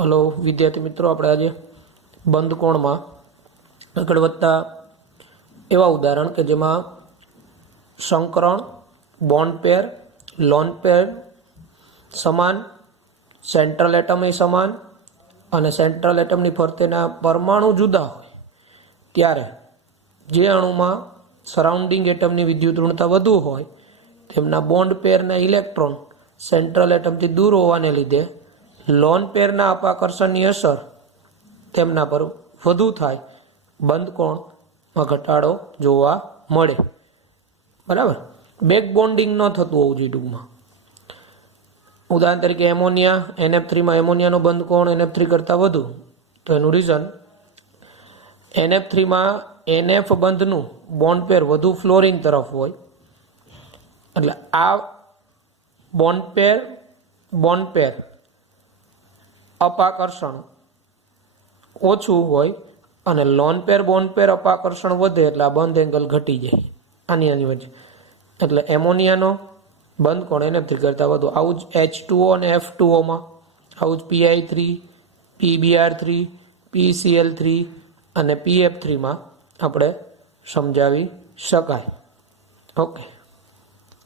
Hello વિદ્યાર્થી મિત્રો, આપણે આજે બંધ કોણમાં આગળ વધતા એવા ઉદાહરણ કે જેમાં સંકરણ, બોન્ડ પેર, લોન પેર સમાન, સેન્ટ્રલ એટમ એ સમાન અને સેન્ટ્રલ એટમની ફરતેના પરમાણુ જુદા હોય ત્યારે જે અણુમાં સરાઉન્ડિંગ એટમની વિદ્યુત ઋણતા વધુ હોય તેમના બોન્ડ પેરના ઇલેક્ટ્રોન સેન્ટ્રલ એટમથી દૂર હોવાને લીધે લોન પેરના અપાકર્ષણની અસર તેમના પર વધુ થાય, બંધ કોણમાં ઘટાડો જોવા મળે. બરાબર, બેક બોન્ડિંગ ન થતું હોવું જોઈએ. ટૂંકમાં ઉદાહરણ તરીકે એમોનિયા, NF3માં એમોનિયાનો બંધ કોણ NF3 કરતાં વધુ, તો એનું રીઝન NF3માં NF બંધનું બોન્ડ પેર વધુ ફ્લોરિન તરફ હોય, એટલે આ બોન્ડ પેર અપાકર્ષણ ઓછું હોય અને લોન પેર બોન્ડ પેર અપાકર્ષણ વધે એટલે આ બંધ એંગલ ઘટી જાય આની વચ્ચે. એટલે એમોનિયાનો બંધ કોણ NF3 કરતાં વધુ. આવું જ H2O અને F2Oમાં, આવું જ PI3, PBr3, PCl3 અને PF3માં આપણે સમજાવી શકાય. ઓકે.